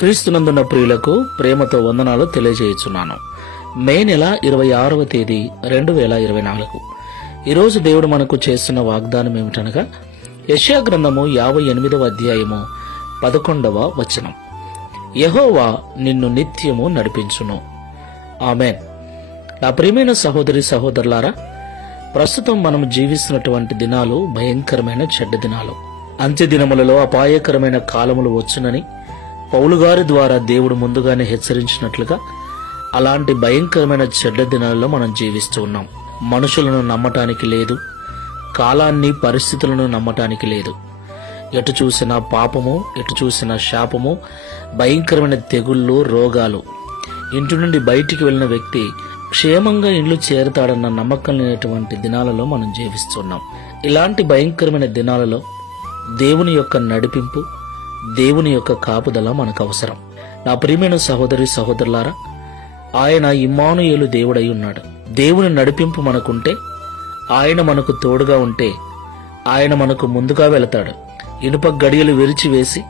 క్రీస్తునందున్న ప్రియులకు ప్రేమతో వందనాలు తెలియజేయుచున్నాను. మే నెల 26వ తేదీ 2024. ఈరోజు దేవుడు మనకు చేస్తున్న వాగ్దానం ఏమిటనగా యెషయా గ్రంథము 58వ అధ్యాయము 11వ వచనం. యెహోవా నిన్ను నిత్యము నడిపించును. ఆమేన్. నా ప్రియమైన సహోదరి సహోదరులారా, ప్రస్తుతం మనం జీవిస్తున్నటువంటి దినాలు భయంకరమైన చెడ్డ దినాలు. అంత్య దినములలో అపాయకరమైన కాలములు వచ్చునని పౌలుగారి ద్వారా దేవుడు ముందుగానే హెచ్చరించినట్లుగా అలాంటి భయంకరమైన చెడ్డ దినాలలో మనం జీవిస్తూ ఉన్నాం. మనుషులను నమ్మటానికి లేదు, కాలాన్ని పరిస్థితులను నమ్మటానికి లేదు. ఎటు చూసినా పాపము, ఎటు చూసినా శాపము, భయంకరమైన తెగుళ్ళు, రోగాలు. ఇంటి నుండి బయటికి వెళ్ళిన వ్యక్తి క్షేమంగా ఇండ్లు చేరుతాడన్న నమ్మకం లేనటువంటి దినాలలో మనం జీవిస్తున్నాం. ఇలాంటి భయంకరమైన దినాలలో దేవుని యొక్క నడిపింపు, దేవుని యొక్క కాపుదల మనకు అవసరం. నా ప్రియమైన సహోదరి సహోదరులారా, ఆయన ఇమ్మానుయేలు దేవుడై ఉన్నాడు. దేవుని నడిపింపు మనకుంటే, ఆయన మనకు తోడుగా ఉంటే, ఆయన మనకు ముందుగా వెళతాడు. ఇనుప గడియలు విరిచివేసి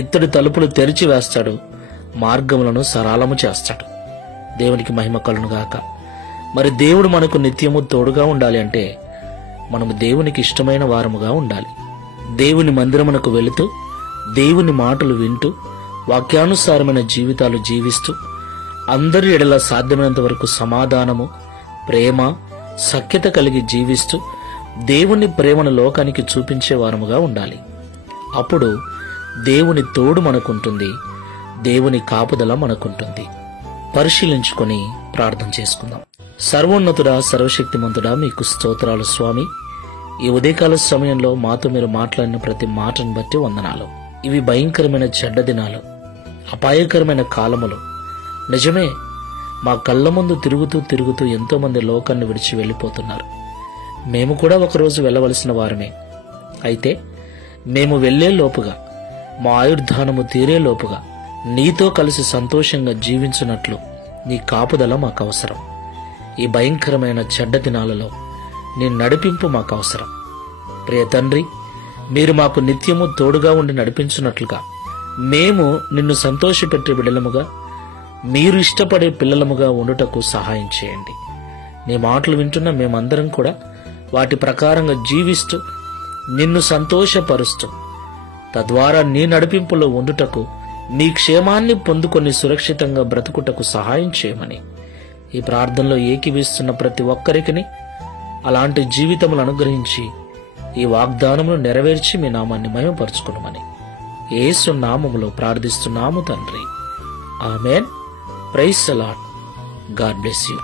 ఇత్తడి తలుపులు తెరిచి వేస్తాడు, మార్గములను సరళము చేస్తాడు. దేవునికి మహిమ కలుగునుగాక. మరి దేవుడు మనకు నిత్యము తోడుగా ఉండాలి అంటే మనము దేవునికి ఇష్టమైన వారముగా ఉండాలి. దేవుని మందిరమునకు వెళుతూ, దేవుని మాటలు వింటూ, వాక్యానుసారమైన జీవితాలు జీవిస్తూ, అందరి ఎడల సాధ్యమైనంత వరకు సమాధానము, ప్రేమ, సఖ్యత కలిగి జీవిస్తూ దేవుని ప్రేమను లోకానికి చూపించే వారముగా ఉండాలి. అప్పుడు దేవుని తోడు మనకుంటుంది, దేవుని కాపుదల మనకుంటుంది. పరిశీలించుకొని ప్రార్థన చేసుకుందాం. సర్వోన్నతుడా, సర్వశక్తిమంతుడా, మీకు స్తోత్రాలు స్వామి. ఈ ఉదయకాల సమయంలో మాతో మీరు మాట్లాడిన ప్రతి మాటను బట్టి వందనాలు. ఇవి భయంకరమైన చెడ్డ దినాలు, అపాయకరమైన కాలములు. నిజమే, మా కళ్ళ ముందు తిరుగుతూ ఎంతో మంది లోకాన్ని విడిచి వెళ్ళిపోతున్నారు. మేము కూడా ఒకరోజు వెళ్ళవలసిన వారమే. అయితే మేము వెళ్లే లోపుగా, మా ఆయుర్ధానము తీరే లోపుగా నీతో కలిసి సంతోషంగా జీవించున్నట్లు నీ కాపుదల మాకు అవసరం. ఈ భయంకరమైన చెడ్డ దినాలలో నీ నడిపింపు మాకు అవసరం. ప్రియ తండ్రి, మీరు మాకు నిత్యము తోడుగా ఉండి నడిపించున్నట్లుగా మేము నిన్ను సంతోషపెట్టే బిడ్డలముగా, మీరు ఇష్టపడే పిల్లలముగా ఉండుటకు సహాయం చేయండి. నీ మాటలు వింటున్న మేమందరం కూడా వాటి ప్రకారంగా జీవిస్తూ నిన్ను సంతోషపరుస్తూ, తద్వారా నీ నడిపింపులో ఉండుటకు, నీ క్షేమాన్ని పొందుకొని సురక్షితంగా బ్రతుకుటకు సహాయం చేయమని ఈ ప్రార్థనలో ఏకీవిస్తున్న ప్రతి ఒక్కరికి అలాంటి జీవితములు అనుగ్రహించి ఈ వాగ్దానమును నెరవేర్చి మీ నామాన్ని మహిమపరచుకునమని యేసు నామములో ప్రార్థిస్తున్నాము తండ్రి. Amen. Praise the lord. God bless you.